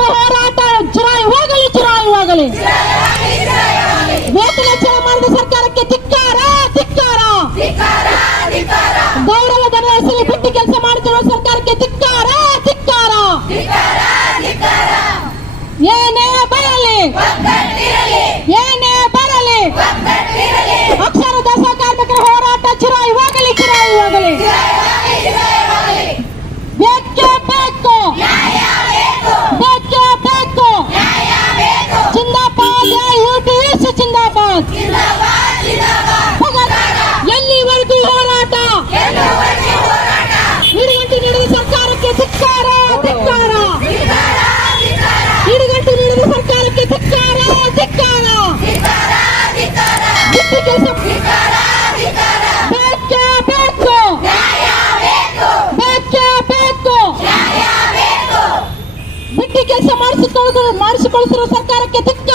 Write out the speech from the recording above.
ಹೋರಾಟ ಹೋರಾಟ ಹೋಗಲಿ ಹೋಗಲಿ. ವೇತನ ಹೆಚ್ಚಳ ಮಾಡಿದ ಸರ್ಕಾರಕ್ಕೆ ಧಿಕ್ಕಾರ ಧಿಕ್ಕಾರ. ಗೌರವದ ಹೆಸರಲ್ಲಿ ಬಿಟ್ಟು ಕೆಲಸ ಮಾಡುತ್ತಿರುವ ಸರ್ಕಾರಕ್ಕೆ ಧಿಕ್ಕಾರ ಧಿಕ್ಕಾರ. ಏನೇ ಬರಲಿ. ಜಿಂದಾಬಾದ್ ಎಲ್ಲಿವರೆಗೂ ಹೋರಾಟ? ಹಿಡಿಗಂಟು ನೀಡಿದ ಸರ್ಕಾರಕ್ಕೆ ಧಿಕ್ಕಾರ ಧಿಕ್ಕಾರ. ಹಿಡಿಗಂಟು ನೀಡಿದ ಸರ್ಕಾರಕ್ಕೆ ಧಿಕ್ಕಾರ ಧಿಕ್ಕಾರ. ಬಿಟ್ಟು ಕೆಲಸ ಬೇಕೇ. ಬೇಕು. ಬೇಕೇ. ಬೇಕು. ಬಿಟ್ಟು ಕೆಲಸ ಮಾಡಿಸಿಕೊಳ್ಳುವ ಮಾಡಿಸಿಕೊಳ್ಳುತ್ತಿರುವ ಸರ್ಕಾರಕ್ಕೆ ಧಿಕ್ಕಾರ